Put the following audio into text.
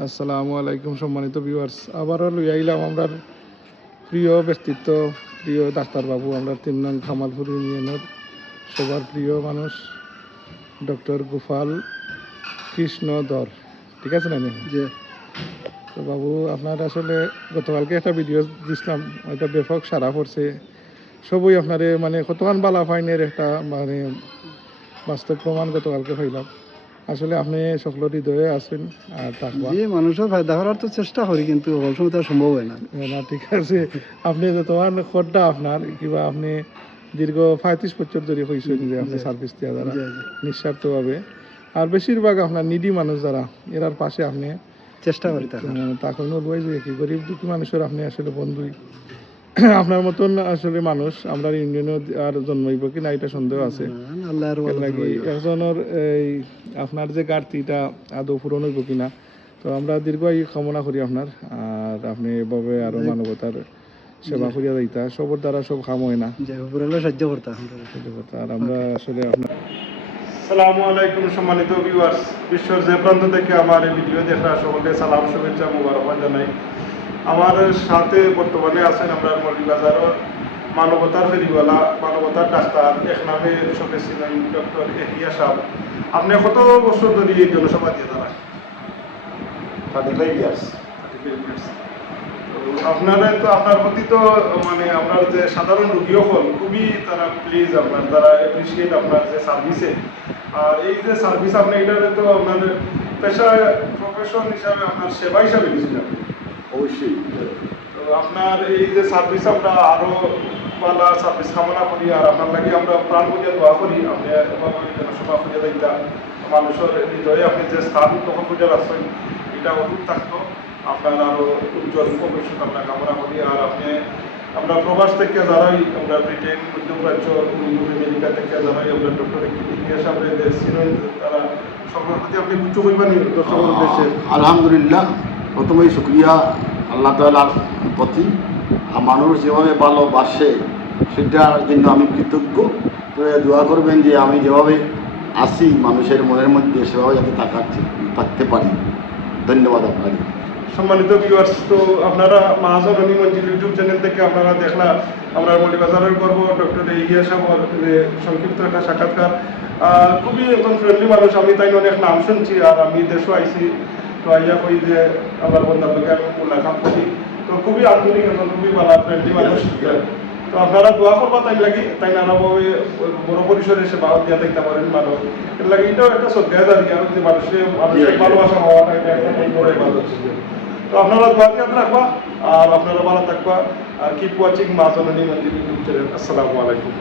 আসসালামু আলাইকুম সম্মানিত ভিউয়ার্স, আবারও লই আইলাম আমরা প্রিয় ব্যক্তিত্ব, প্রিয় ডাক্তারবাবু, আমরা ৩ নং কামালপুর ইউনিয়নের সবার প্রিয় মানুষ ডক্টর গোপাল কৃষ্ণ ধর। ঠিক আছে না? যে তো বাবু, আপনার আসলে গতকালকে একটা ভিডিও দিছিলাম, ওইটা ব্যাপক সারা পড়ছে। সবই আপনারে মানে কতক্ষণ বালা ফাইনের একটা মানে বাস্তব প্রমাণ গতকালকে পাইলাম। আসলে আপনি সকল হৃদয়ে আছেন আর থাকবা। যে মানুষের ফায়দা করার তো চেষ্টা করি, কিন্তু অল সময় তো আর সম্ভব হয় না। না, ঠিক আছে। আপনি তোমার খরটা আপনার কিংবা আপনি দীর্ঘ 35 বছর ধরে হয়েছেন যে আপনি সার্ভিস দেওয়া যারা নিঃস্বার্থভাবে, আর বেশিরভাগ আপনার নিডি মানুষ যারা এরার পাশে আপনি চেষ্টা করি তখন বলবো যে কি গরিব দুঃখী মানুষের আপনি আসলে বন্ধুই। আপনার মতন আসলে মানুষ আমরা ইউনিয়নে আর জন্মাইব কি না এটা সন্দেহ আছে। একজনের এই আপনার যে ঘাটতিটা আদৌ পূরণ হইব কিনা, তো আমরা দীর্ঘায়ু কামনা করি আপনার। আর আপনি এভাবে আরো মানবতার সেবা করিয়া দিতা, সবর দ্বারা সব কাম হয় না, সাহায্য করতাম। আর আমরা আসলে আপনার। আসসালামু আলাইকুম সম্মানিত ভিউয়ার্স, বিশ্বের যে প্রান্ত থেকে আমার এই ভিডিও দেখা সকলকে সালাম, শুভেচ্ছা, মুবারকবাদ জানাই। আমার সাথে বর্তমানে আছেন আমরা মৌলভীবাজারের মানবতার ফেরিওয়ালা, মানবতার ডাক্তার, এক নামে সঙ্গে ছিলেন ডক্টর এহিয়া সাহেব। আপনি কত বছর ধরে এই জনসভা দিয়ে দাঁড়ান? 35 years। আপনারা তো আপনার প্রতি তো মানে আপনার যে সাধারণ রোগী হল খুবই তারা প্লিজ, আপনার তারা অ্যাপ্রিসিয়েট আপনার যে সার্ভিসে। আর এই যে সার্ভিস আপনি এটাতে তো আপনার পেশা প্রফেশন হিসাবে আপনার সেবা হিসাবে দিয়েছিলেন অবশ্যই। তো আপনার এই যে সার্ভিস আমরা আরো ভালো সার্ভিস কামনা করি, আর আপনার লাগে আমরা প্রাণ পূজা দোয়া করি আপনি জনসভা পূজা দিতা মানুষের হৃদয়ে আপনি যে স্থান তখন পূজা রাখছেন এটা অটুট থাকতো। আপনার আরো উজ্জ্বল ভবিষ্যৎ আমরা কামনা করি। আর আপনি আমরা প্রবাস থেকে যারাই আমরা ব্রিটেন, মধ্যপ্রাচ্য, আমেরিকা থেকে যারাই আমরা ডক্টর ইতিহাস আপনি ছিলেন, তারা সকলের প্রতি আপনি উচ্চ পরিমাণে দর্শকের উদ্দেশ্যে। আলহামদুলিল্লাহ, প্রথমেই শুক্রিয়া আল্লাহ তাআলার প্রতি। আর মানুষ যেভাবে ভালোবাসে সেটার জন্য আমি কৃতজ্ঞ। তো দোয়া করবেন যে আমি যেভাবে আসি মানুষের মনের মধ্যে সেভাবে যাতে থাকতে পারি। ধন্যবাদ আপনাকে। সম্মানিত ভিউয়ার্স, তো আপনারা মহাজননী মঞ্জিল ইউটিউব চ্যানেল থেকে আপনারা দেখলা আমরা মৌলভীবাজারের গর্ব ডক্টর ইহিয়া সাহেবের সংক্ষিপ্ত একটা সাক্ষাৎকার। খুবই একজন ফ্রেন্ডলি মানুষ, আমি তাই অনেক নাম শুনছি, আর আমি দেশও আইছি। তো আইয়া কই যে আমার বন্ধাকে আমি মুলাকাত করি, তো খুবই আন্তরিক এবং খুবই ভালো ফ্রেন্ডলি মানুষ। তো আপনারা দোয়া করবা তাই লাগি, তাই নানাভাবে বড় পরিসরে সেবা দিয়া থাকতে পারেন মানুষ। এর লাগে এটাও একটা শ্রদ্ধা জায়গা যে মানুষের ভালোবাসা হওয়াটা এটা একটা বড় ভালো। তো আপনারা দোয়া দিয়ে রাখবা, আর আপনারা ভালো থাকবা, আর কিপ ওয়াচিং মা জননী মঞ্জিল ইউটিউব চ্যানেল। আসসালামু আলাইকুম।